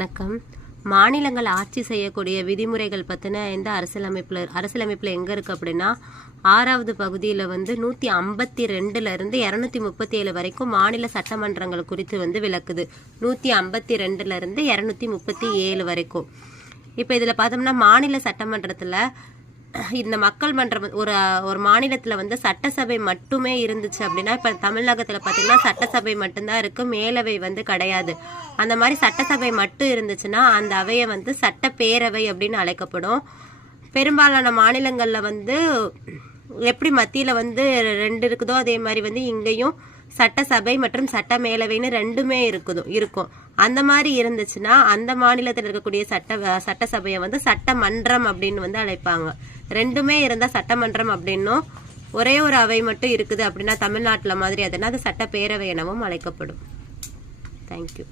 வணக்கம். மாநிலங்கள் ஆட்சி செய்யக்கூடிய விதிமுறைகள் பற்றின இந்த அரசியலமைப்பில் எங்கே இருக்குது அப்படின்னா 6வது பகுதியில் 152லேருந்து 237 வரைக்கும் மாநில சட்டமன்றங்கள் குறித்து விளக்குது. 152லேருந்து 237 வரைக்கும். இப்போ இதில் பார்த்தோம்னா மாநில சட்டமன்றத்தில் இந்த மக்கள் மன்றம் ஒரு மாநிலத்தில் சட்டசபை மட்டுமே இருந்துச்சு அப்படின்னா, இப்போ தமிழகத்தில் பார்த்தீங்கன்னா சட்டசபை மட்டும்தான் இருக்குது, மேலவை கிடையாது. அந்த மாதிரி சட்டசபை மட்டும் இருந்துச்சுன்னா அந்த அவையை சட்டப்பேரவை அப்படின்னு அழைக்கப்படும். பெரும்பாலான மாநிலங்களில் எப்படி மத்தியில் 2 இருக்குதோ அதே மாதிரி இங்கேயும் சட்டசபை மற்றும் சட்ட மேலவைன்னு ரெண்டுமே இருக்கும். அந்த மாதிரி இருந்துச்சுன்னா அந்த மாநிலத்தில் இருக்கக்கூடிய சட்டசபையை சட்டமன்றம் அப்படின்னு அழைப்பாங்க. ரெண்டுமே இருந்தா சட்டமன்றம் அப்படின்னும், ஒரே ஒரு அவை மட்டும் இருக்குது அப்படின்னா தமிழ்நாட்டில் மாதிரி அதுனா அது சட்டப்பேரவை எனவும் அழைக்கப்படும். தேங்க்யூ.